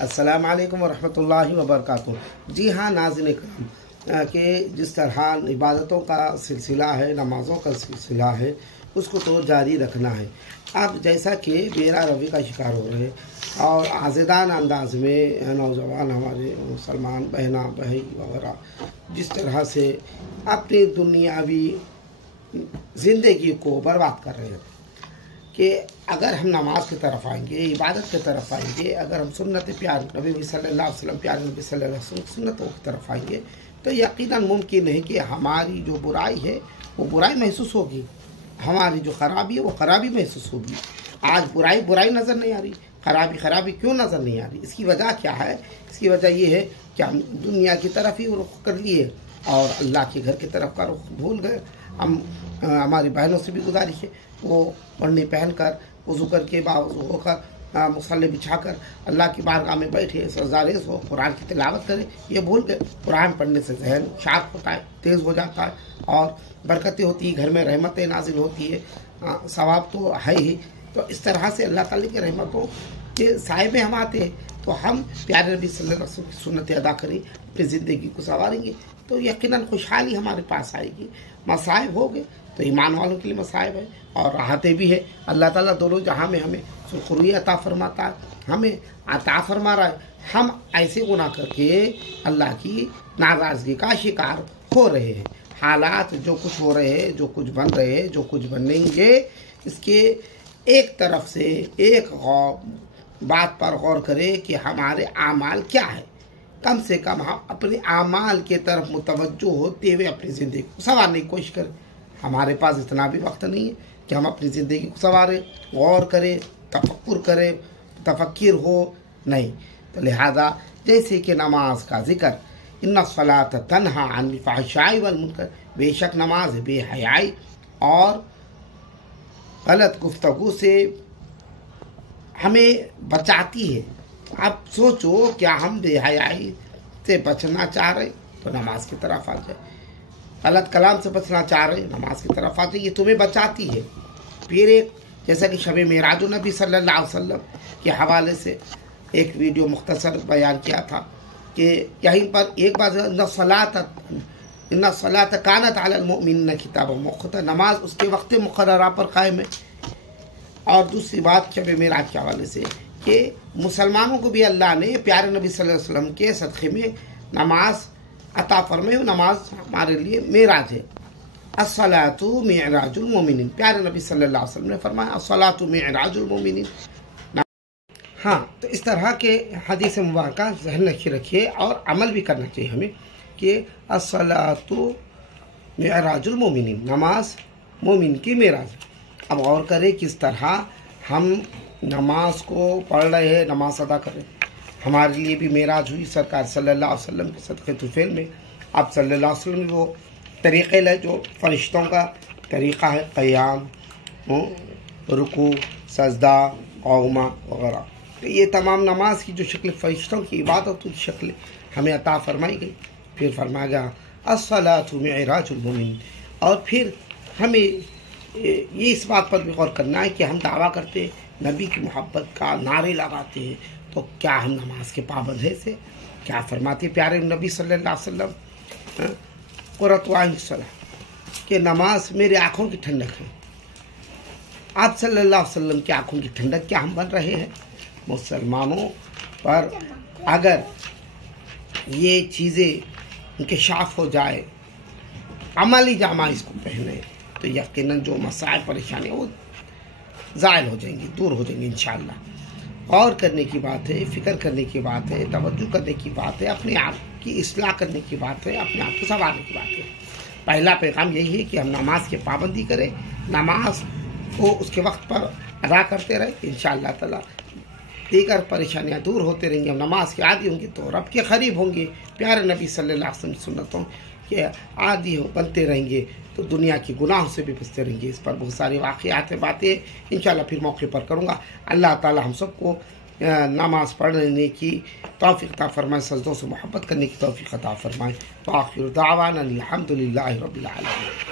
अस्सलाम वालेकुम वरहमतुल्लाहि वबरकातुहू। जी हाँ नाज़रीन इकराम, कि जिस तरह इबादतों का सिलसिला है, नमाज़ों का सिलसिला है, उसको तो जारी रखना है। अब जैसा कि बेरा रवि का शिकार हो रहे और आज़ेदान अंदाज में नौजवान हमारे मुसलमान बहना भाई वगैरह जिस तरह से अपनी दुनियावी ज़िंदगी को बर्बाद कर रहे हैं, कि अगर हम नमाज की तरफ आएंगे, इबादत की तरफ आएंगे, अगर हम सुन्नत प्यार नबी सल्लल्लाहु अलैहि वसल्लम प्यार नबी सल्लल्लाहु अलैहि वसल्लम सुन्नतों की तरफ आएंगे, तो यकीनन मुमकिन है कि हमारी जो बुराई है वो बुराई महसूस होगी, हमारी जो ख़राबी है वो ख़राबी महसूस होगी। आज बुराई बुराई नज़र नहीं आ रही, खराबी खराबी क्यों नज़र नहीं आ रही? इसकी वजह क्या है? इसकी वजह ये है कि हम दुनिया की तरफ ही रुख कर लिए और अल्लाह के घर की तरफ का रुख भूल गए। हम हमारी बहनों से भी गुजारिश है वो पढ़ने पहन कर वज़ू करके बावज़ू होकर मुसल्ले बिछाकर अल्लाह की बारगाह में बैठे सजदारेज़ हो, कुरान की तिलावत करें। ये भूल गए, कुरान पढ़ने से जहन शार्प होता है, तेज़ हो जाता है और बरकतें होती है, घर में रहमतें नाजिल होती है, सवाब तो है ही। तो इस तरह से अल्लाह ताला की रहमतों के साए में हम आते हैं, तो हम प्यारे नबी सल्लल्लाहु अलैहि वसल्लम की सुन्नतें अदा करें, अपनी ज़िंदगी को संवारेंगे तो यकीनन खुशहाली हमारे पास आएगी। मसाइब हो गए तो ईमान वालों के लिए मसाइब है और राहतें भी है। अल्लाह ताला दोनों जहाँ में हमें सुरखुरी अता फरमाता है, हमें अता फरमा रहा है। हम ऐसे गुनाह करके अल्लाह की नाराज़गी का शिकार हो रहे हैं। हालात जो कुछ हो रहे हैं, जो कुछ बन रहे हैं, जो कुछ बनेंगे, इसके एक तरफ से एक बात पर गौर करें कि हमारे आमाल क्या है। कम से कम हम अपने आमाल के तरफ मुतवज्जो होते हुए अपनी ज़िंदगी को संवारने की कोशिश करें। हमारे पास इतना भी वक्त नहीं है कि हम अपनी ज़िंदगी को संवारें, गौर करें, तफक्कुर करें, तफक्कीर हो नहीं। तो लिहाजा जैसे कि नमाज का जिक्र, इन्ना सलात तन्हा अनिल फ़हशाई वल मुनकर, बेशक नमाज बेहयाई और गलत गुफ्तगू से हमें बचाती है। आप सोचो, क्या हम बेहयाई से बचना चाह रहे तो नमाज की तरफ आ जाए, गलत कलाम से बचना चाह रहे नमाज की तरफ आ जाए, ये तुम्हें बचाती है। फिर एक जैसा कि शब मेराज नबी सल्लल्लाहु अलैहि वसल्लम के हवाले से एक वीडियो मुख्तसर बयान किया था कि यहीं पर एक बात, इन्ना सलात कानत अलल मुमिनीन किताबन मौक़ूता, नमाज उसके वक्त मुक़र्ररा पर कायम है। और दूसरी बात शब मेराज के हवाले से कि मुसलमानों को भी अल्लाह ने प्यारे नबी सल्लल्लाहु अलैहि वसल्लम के सदक़े में नमाज अता फरमाई। नमाज हमारे लिए मेराज है। अस्सलातु मिअराजुल मोमिनीन, प्यारे नबी सल्लल्लाहु अलैहि वसल्लम ने फरमाया अस्सलातु मिअराजुल मोमिनीन। हाँ, तो इस तरह के हदीस मुबारका ज़हन रखिए और अमल भी करना चाहिए हमें कि अस्सलातु मिअराजुल मोमिनीन, नमाज मोमिन की मेराज। अब गौर करें किस तरह हम नमाज को पढ़ रहे हैं, नमाज अदा करें। हमारे लिए भी मेराज हुई सरकार सल्लल्लाहु अलैहि वसल्लम के सदक़े तुफ़ैल में। आप सल्लल्लाहु अलैहि वसल्लम वो तरीक़े ले जो फ़रिश्तों का तरीक़ा है, क़याम, रुकू, सजदा, क़ौमा वगैरह, तो ये तमाम नमाज की जो शक्ल फ़रिश्तों की इबादत की शक्ल हमें अता फरमाई गई। फिर फरमाया गया अस्सलातु मिअराजुल मोमिन। और फिर हमें ये इस बात पर भी गौर करना है कि हम दावा करते हैं नबी की मोहब्बत का, नारे लगाते हैं, तो क्या हम नमाज के पाबंद हैं से? क्या फरमाते प्यारे नबी सल्लल्लाहु अलैहि वसल्लम, क़ुर्रतु आइन सलाह, कि नमाज मेरी आँखों की ठंडक है। आप सल्लल्लाहु अलैहि वसल्लम की आँखों की ठंडक क्या हम बन रहे हैं? मुसलमानों पर अगर ये चीज़ें इंकशाफ हो जाए, अमली जामा इसको पहने, तो यकीनन जो मसाइल परेशानी वो ज़ायल हो जाएंगी, दूर हो जाएंगी इंशाअल्लाह। गौर करने की बात है, फ़िक्र करने की बात है, तवज्जो करने की बात है, अपने आप की इस्लाह करने की बात है, अपने आप को संवारने की बात है। पहला पैगाम यही है कि हम नमाज की पाबंदी करें, नमाज को उसके वक्त पर अदा करते रहें। इंशाअल्लाह ताला दीगर परेशानियाँ दूर होते रहेंगी। हम नमाज के आदी होंगे तो रब के करीब होंगे, प्यारे नबी सल्लल्लाहु अलैहि वसल्लम सुन्नतों के आदी बनते रहेंगे तो दुनिया की गुनाहों से भी बचते रहेंगे। इस पर बहुत सारी वाक़यात बातें इंशाअल्लाह फिर मौके पर करूँगा। अल्लाह ताला हम सबको नमाज पढ़ने की तौफ़ीक़ अता फरमाए, सजदों से मोहब्बत करने की तौफ़ीक़ अता फरमाए। व आखिर दावाना अनिल हम्दुलिल्लाहि रब्बिल आलमीन।